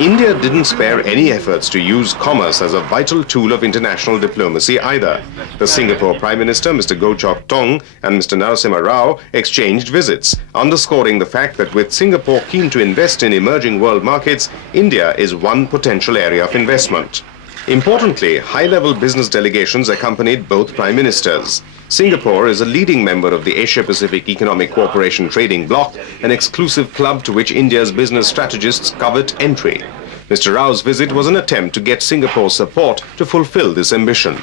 India didn't spare any efforts to use commerce as a vital tool of international diplomacy either. The Singapore Prime Minister, Mr. Chok Tong, and Mr. Narasimha Rao exchanged visits, underscoring the fact that with Singapore keen to invest in emerging world markets, India is one potential area of investment. Importantly, high-level business delegations accompanied both prime ministers. Singapore is a leading member of the Asia-Pacific Economic Cooperation Trading Bloc, an exclusive club to which India's business strategists covet entry. Mr. Rao's visit was an attempt to get Singapore's support to fulfill this ambition.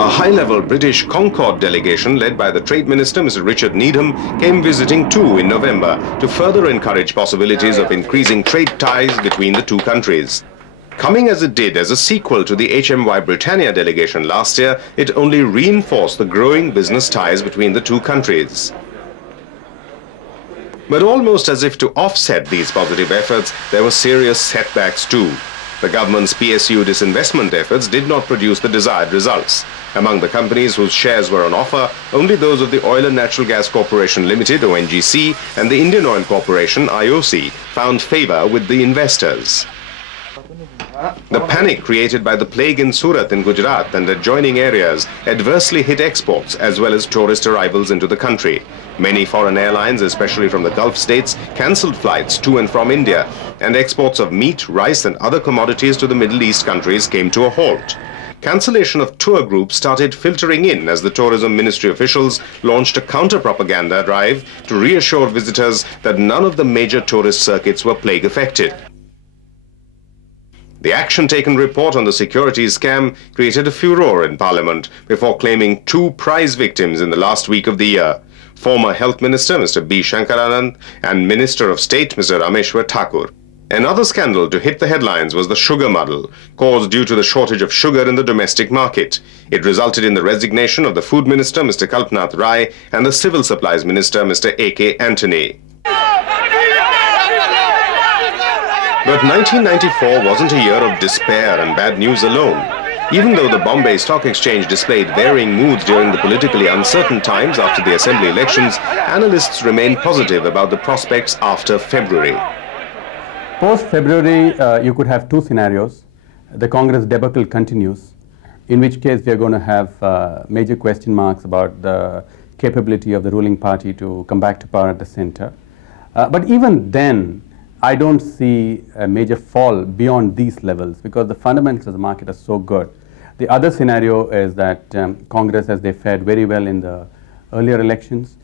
A high-level British Concorde delegation led by the Trade Minister, Mr. Richard Needham, came visiting too in November to further encourage possibilities of increasing trade ties between the two countries. Coming as it did as a sequel to the HMY Britannia delegation last year, it only reinforced the growing business ties between the two countries. But almost as if to offset these positive efforts, there were serious setbacks too. The government's PSU disinvestment efforts did not produce the desired results. Among the companies whose shares were on offer, only those of the Oil and Natural Gas Corporation Limited, ONGC, and the Indian Oil Corporation, IOC, found favor with the investors. The panic created by the plague in Surat in Gujarat and adjoining areas adversely hit exports as well as tourist arrivals into the country. Many foreign airlines, especially from the Gulf states, cancelled flights to and from India, and exports of meat, rice and other commodities to the Middle East countries came to a halt. Cancellation of tour groups started filtering in as the Tourism Ministry officials launched a counter-propaganda drive to reassure visitors that none of the major tourist circuits were plague affected. The Action Taken report on the securities scam created a furore in Parliament before claiming 2 prize victims in the last week of the year: former Health Minister Mr. B. Shankaranand and Minister of State Mr. Rameshwar Thakur. Another scandal to hit the headlines was the sugar muddle, caused due to the shortage of sugar in the domestic market. It resulted in the resignation of the Food Minister Mr. Kalpanath Rai and the Civil Supplies Minister Mr. A.K. Antony. But 1994 wasn't a year of despair and bad news alone. Even though the Bombay Stock Exchange displayed varying moods during the politically uncertain times after the assembly elections, analysts remained positive about the prospects after February. Post-February, you could have 2 scenarios. The Congress debacle continues, in which case we are going to have major question marks about the capability of the ruling party to come back to power at the center. But even then, I don't see a major fall beyond these levels because the fundamentals of the market are so good. The other scenario is that Congress, as they fared very well in the earlier elections,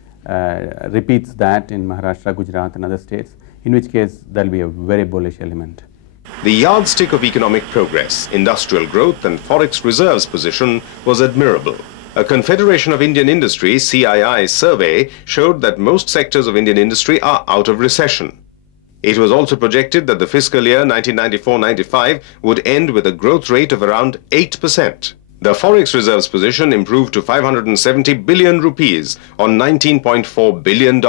repeats that in Maharashtra, Gujarat and other states, in which case there will be a very bullish element. The yardstick of economic progress, industrial growth and forex reserves position was admirable. A Confederation of Indian Industry CII survey showed that most sectors of Indian industry are out of recession. It was also projected that the fiscal year 1994-95 would end with a growth rate of around 8%. The forex reserves position improved to 570 billion rupees on $19.4 billion.